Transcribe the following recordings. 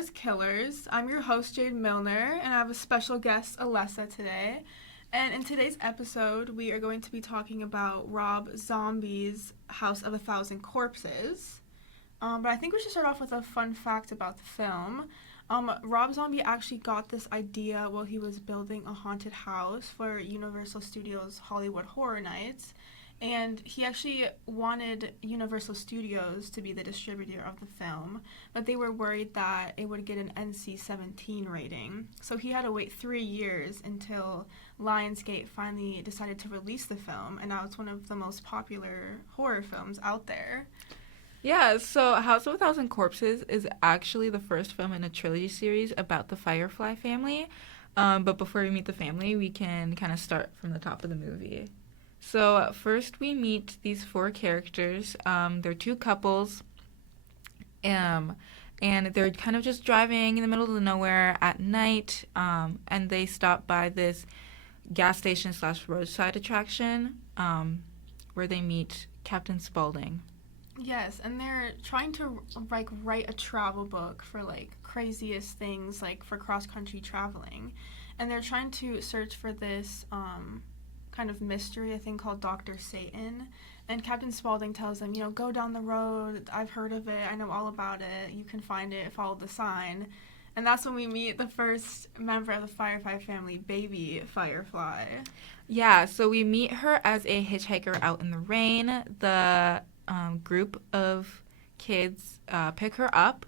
Summer's Killers. I'm your host, Jade Millner, and I have a special guest, Alessa, today. And in today's episode, we are going to be talking about Rob Zombie's House of a Thousand Corpses. But I think we should start off with a fun fact about the film. Rob Zombie actually got this idea while he was building a haunted house for Universal Studios' Hollywood Horror Nights. And he actually wanted Universal Studios to be the distributor of the film, but they were worried that it would get an NC-17 rating. So he had to wait 3 years until Lionsgate finally decided to release the film, and now it's one of the most popular horror films out there. Yeah, so House of a Thousand Corpses is actually the first film in a trilogy series about the Firefly family. But before we meet the family, we can kind of start from the top of the movie. So first we meet these 4 characters. They're 2 couples, and they're kind of just driving in the middle of nowhere at night, and they stop by this gas station / roadside attraction where they meet Captain Spaulding. Yes, and they're trying to write a travel book for craziest things for cross-country traveling, and they're trying to search for this kind of mystery, a thing called Dr. Satan. And Captain Spaulding tells them, go down the road. I've heard of it. I know all about it. You can find it. Follow the sign. And that's when we meet the first member of the Firefly family, Baby Firefly. Yeah, so we meet her as a hitchhiker out in the rain. The group of kids pick her up,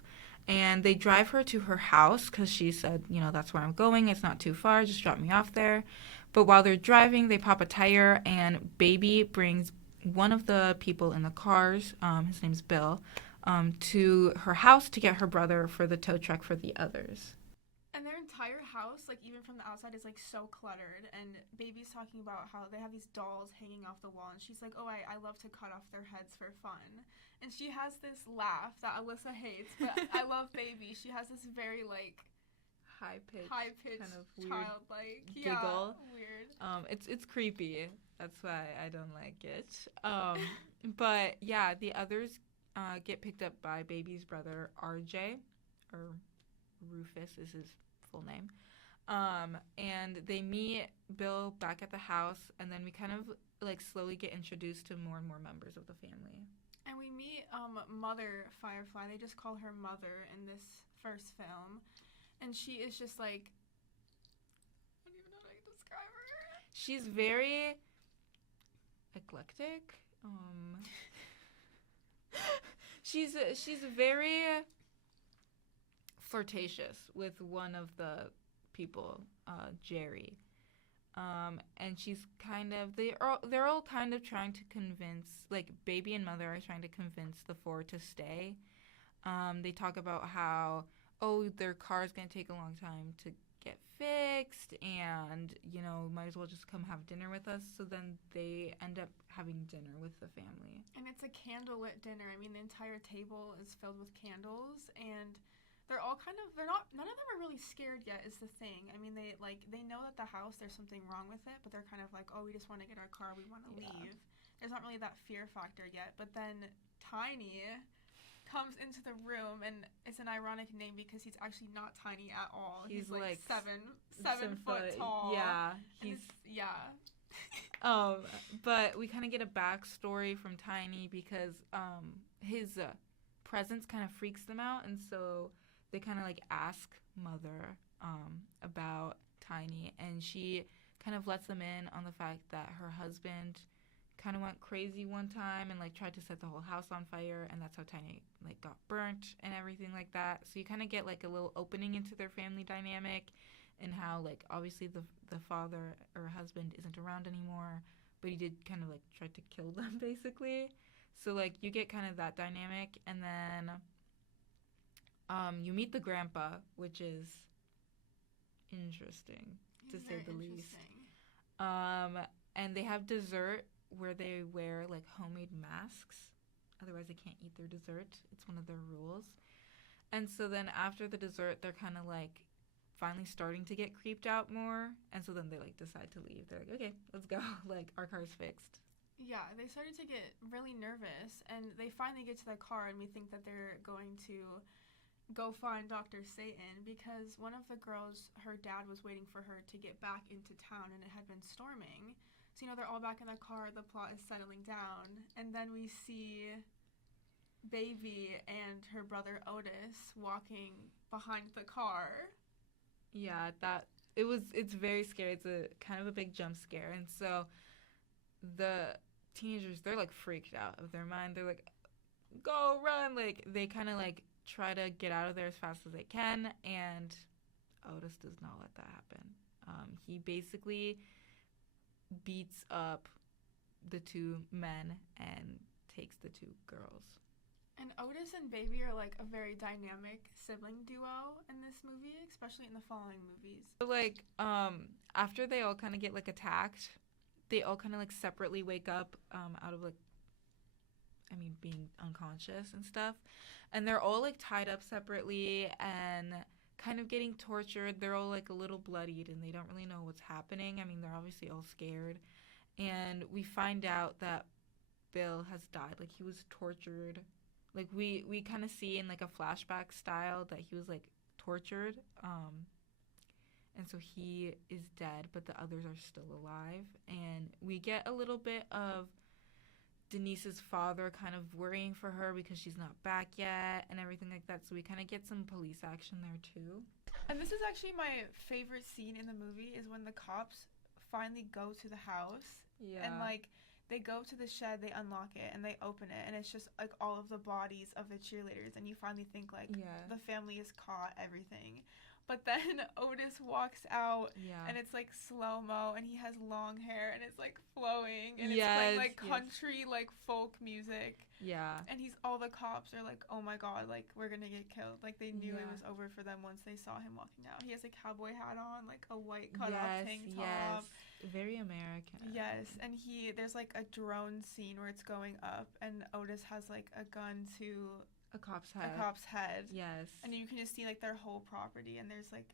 and they drive her to her house because she said, that's where I'm going. It's not too far. Just drop me off there. But while they're driving, they pop a tire, and Baby brings one of the people in the cars, his name's Bill, to her house to get her brother for the tow truck for the others. And their entire house, even from the outside, is so cluttered. And Baby's talking about how they have these dolls hanging off the wall, and she's like, I love to cut off their heads for fun. And she has this laugh that Alessa hates, but I love Baby. She has this very high-pitched kind of weird childlike giggle. Yeah, weird. It's creepy. That's why I don't like it. But yeah, the others get picked up by Baby's brother, RJ, or Rufus is his full name. And they meet Bill back at the house, and then we kind of slowly get introduced to more and more members of the family. And we meet Mother Firefly. They just call her Mother in this first film. And she is just I don't even know how to describe her. She's very eclectic. She's very flirtatious with one of the people, Jerry. And she's kind of they're all kind of trying to convince, Baby and Mother are trying to convince the 4 to stay. They talk about how their car's going to take a long time to get fixed, and, might as well just come have dinner with us. So then they end up having dinner with the family. And it's a candlelit dinner. I mean, the entire table is filled with candles, and they're all none of them are really scared yet is the thing. I mean, they know that the house, there's something wrong with it, but they're kind of we just want to get our car, we want to leave. There's not really that fear factor yet, but then Tiny comes into the room, and it's an ironic name because he's actually not tiny at all. He's seven foot tall. Yeah, but we kind of get a backstory from Tiny because his presence kind of freaks them out, and so they kind of ask Mother about Tiny, and she kind of lets them in on the fact that her husband kind of went crazy one time and tried to set the whole house on fire, and that's how Tiny got burnt and everything like that. So you kind of get a little opening into their family dynamic, and how obviously the father or husband isn't around anymore, but he did kind of try to kill them basically. So you get kind of that dynamic, and then you meet the grandpa, which is interesting to say the least. And they have dessert where they wear homemade masks, otherwise they can't eat their dessert. It's one of their rules. And so then after the dessert, they're kind of finally starting to get creeped out more, and so then they decide to leave. They're okay, let's go. Our car's fixed. Yeah, they started to get really nervous, and they finally get to the car, and we think that they're going to go find Dr. Satan because one of the girls, her dad was waiting for her to get back into town and it had been storming. So, they're all back in the car, the plot is settling down, and then we see Baby and her brother Otis walking behind the car. Yeah, it's very scary. It's a kind of a big jump scare. And so the teenagers, they're like freaked out of their mind. They're like, go run. Like they kind of like try to get out of there as fast as they can. And Otis does not let that happen. He basically beats up the two men and takes the two girls. And Otis and Baby are like a very dynamic sibling duo in this movie, especially in the following movies. So like after they all kind of get like attacked, they all kind of like separately wake up out of like being unconscious and stuff, and they're all like tied up separately and kind of getting tortured. They're all like a little bloodied and they don't really know what's happening. They're obviously all scared, and we find out that Bill has died. Like he was tortured. Like we kind of see in like a flashback style that he was like tortured, and so he is dead, but the others are still alive. And we get a little bit of Denise's father kind of worrying for her because she's not back yet and everything like that. So we kind of get some police action there too. And this is actually my favorite scene in the movie is when the cops finally go to the house. Yeah. And like they go to the shed, they unlock it, and they open it, and it's just like all of the bodies of the cheerleaders, and you finally think like the family has caught everything. But then Otis walks out, and it's like slow-mo, and he has long hair, and it's like flowing, and it's playing like country, like folk music. Yeah. And all the cops are like, oh my god, like we're gonna get killed. Like they knew it was over for them once they saw him walking out. He has a cowboy hat on, like a white cutoff tank top. Yes, very American. Yes, and there's like a drone scene where it's going up, and Otis has like a gun to a cop's head. Yes. And you can just see like their whole property, and there's like,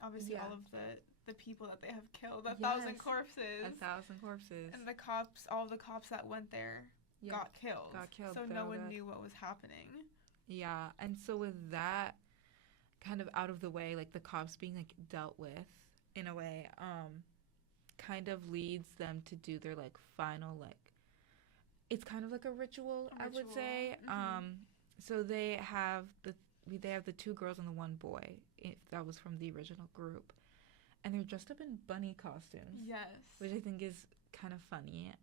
obviously all of the people that they have killed, 1,000 corpses. 1,000 corpses. And all of the cops that went there got killed. So no one knew what was happening. Yeah, and so with that kind of out of the way, like the cops being like dealt with in a way, kind of leads them to do their like final like, it's kind of like a ritual. I would say. Mm-hmm. So they have the two girls and the one boy that was from the original group, and they're dressed up in bunny costumes. Yes. Which I think is kind of funny.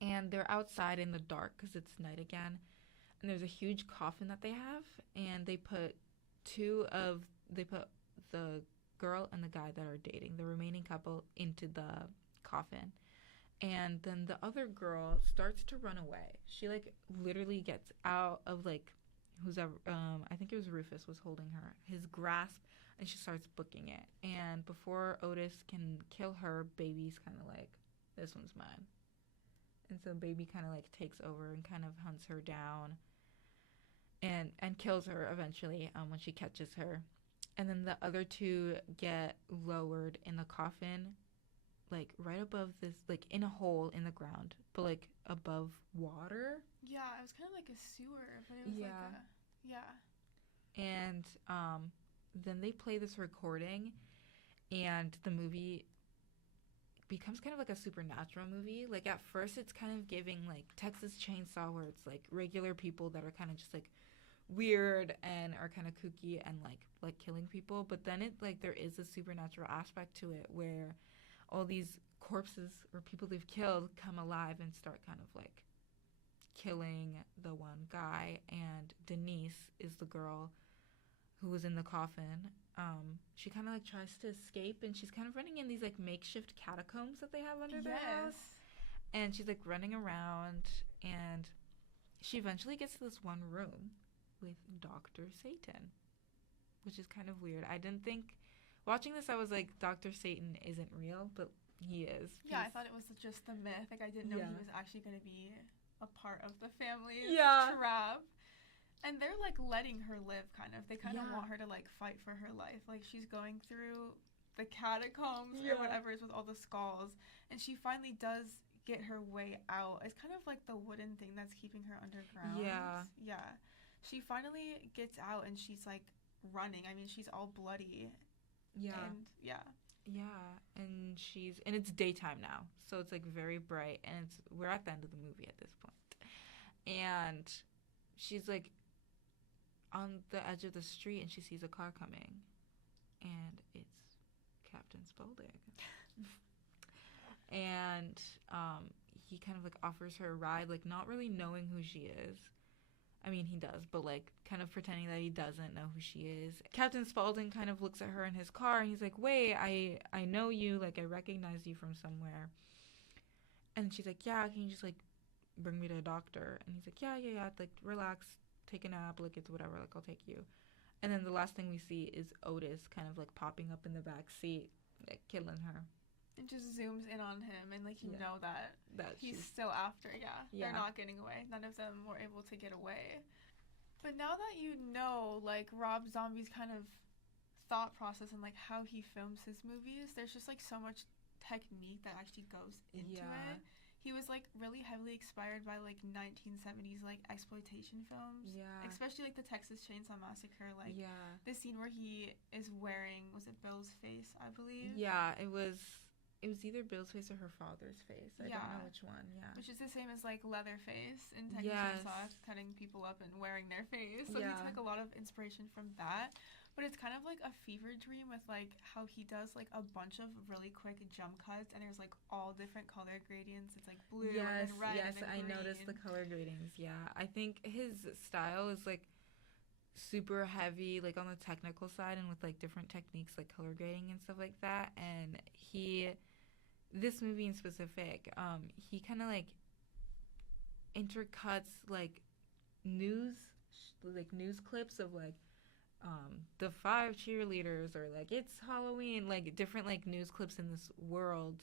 And they're outside in the dark because it's night again, and there's a huge coffin that they have, and they put the girl and the guy that are dating, the remaining couple, into the coffin. And then the other girl starts to run away. She like literally gets out of like I think it was Rufus was holding her, his grasp, and she starts booking it. And before Otis can kill her, Baby's kind of like, this one's mine. And so Baby kind of like takes over and kind of hunts her down and kills her eventually when she catches her. And then the other two get lowered in the coffin, like right above this, like in a hole in the ground, but like above water. Yeah, it was kind of like a sewer, but it was like And then they play this recording, and the movie becomes kind of like a supernatural movie. Like at first it's kind of giving like Texas Chainsaw, where it's like regular people that are kind of just like weird and are kind of kooky and like killing people, but then it like there is a supernatural aspect to it where all these corpses or people they've killed come alive and start kind of like killing the one guy. And Denise is the girl who was in the coffin. She kind of like tries to escape, and she's kind of running in these like makeshift catacombs that they have under their house. And she's like running around, and she eventually gets to this one room with Dr. Satan, which is kind of weird. I didn't think, watching this, I was like, Dr. Satan isn't real, but he is. Yeah, I thought it was just the myth. Like, I didn't know he was actually going to be a part of the family's trap. And they're, like, letting her live, kind of. They kind of want her to, like, fight for her life. Like, she's going through the catacombs or whatever is with all the skulls. And she finally does get her way out. It's kind of like the wooden thing that's keeping her underground. Yeah. Yeah. she finally gets out and she's like running. I mean, she's all bloody. Yeah. And yeah. Yeah, and it's daytime now, so it's like very bright, and we're at the end of the movie at this point. And she's like on the edge of the street, and she sees a car coming, and it's Captain Spaulding. And he kind of like offers her a ride, like not really knowing who she is. I mean, he does, but like kind of pretending that he doesn't know who she is. Captain Spaulding kind of looks at her in his car, and he's like, wait, I know you, like I recognize you from somewhere. And she's like, yeah, can you just like bring me to a doctor? And he's like, yeah, like relax, take a nap, like it's whatever, like I'll take you. And then the last thing we see is Otis kind of like popping up in the back seat, like killing her. It just zooms in on him, and like you know that he's she's still after. Yeah, they're not getting away. None of them were able to get away. But now that you know, like Rob Zombie's kind of thought process and like how he films his movies, there's just like so much technique that actually goes into it. He was like really heavily inspired by like 1970s like exploitation films. Yeah. Especially like the Texas Chainsaw Massacre. Like the scene where he is wearing, was it Bill's face, I believe? Yeah, it was either Bill's face or her father's face. I don't know which one. Yeah. Which is the same as like Leatherface in Texas Chainsaw, cutting people up and wearing their face. So he took a lot of inspiration from that. But it's kind of like a fever dream with like how he does like a bunch of really quick jump cuts, and there's like all different color gradients. It's like blue and red. Yes, and I green. noticed the color gradings. Yeah, I think his style is like super heavy, like on the technical side, and with like different techniques like color grading and stuff like that. And this movie in specific, he kind of like intercuts like news clips of like the 5 cheerleaders, or like it's Halloween, like different like news clips in this world.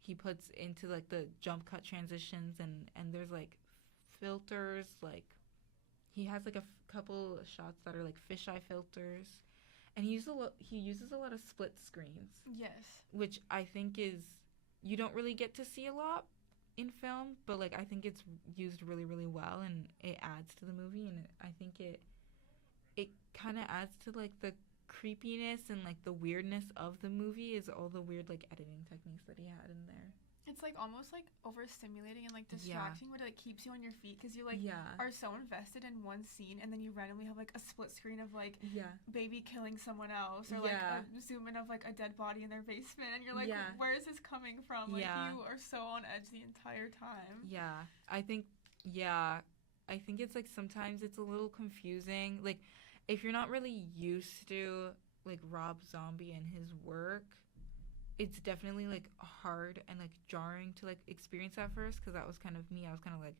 He puts into like the jump cut transitions, and there's like filters, like he has like a couple shots that are like fisheye filters, and he uses a lot of split screens. Yes. Which I think you don't really get to see a lot in film, but like I think it's used really, really well, and it adds to the movie, and I think it kind of adds to like the creepiness and like the weirdness of the movie, is all the weird like editing techniques that he had in there. It's like almost like overstimulating and like distracting, but it like keeps you on your feet because you like are so invested in one scene, and then you randomly have like a split screen of like baby killing someone else, or like a zoom in of like a dead body in their basement, and you're like, where is this coming from? Like you are so on edge the entire time. I think it's like sometimes it's a little confusing, like if you're not really used to like Rob Zombie and his work, it's definitely like hard and like jarring to like experience at first, because that was kind of me. I was kind of like,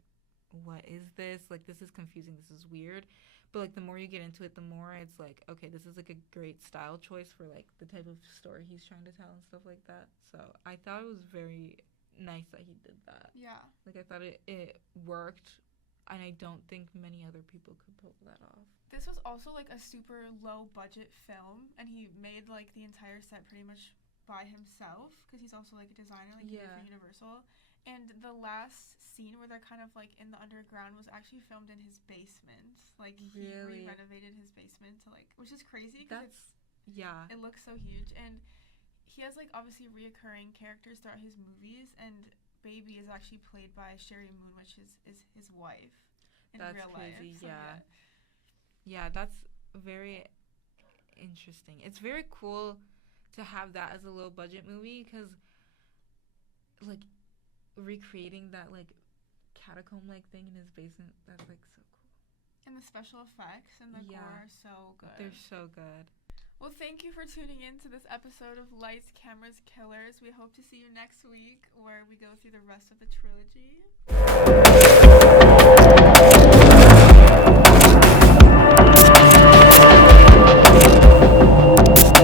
what is this? Like, this is confusing, this is weird. But like the more you get into it, the more it's like, okay, this is like a great style choice for like the type of story he's trying to tell and stuff like that. So I thought it was very nice that he did that. Like I thought it worked, and I don't think many other people could pull that off. This was also like a super low budget film, and he made like the entire set pretty much by himself, because he's also like a designer, like for Universal. And the last scene where they're kind of like in the underground was actually filmed in his basement. Like he re-renovated his basement to like, which is crazy because it looks so huge. And he has like obviously reoccurring characters throughout his movies, and Baby is actually played by Sherry Moon, which is his wife in real life. Crazy. So, yeah, that's very interesting. It's very cool to have that as a low budget movie, because like recreating that like catacomb like thing in his basement, that's like so cool. And the special effects and the gore are so good. They're so good. Well, thank you for tuning in to this episode of Lights, Cameras, Killers. We hope to see you next week, where we go through the rest of the trilogy.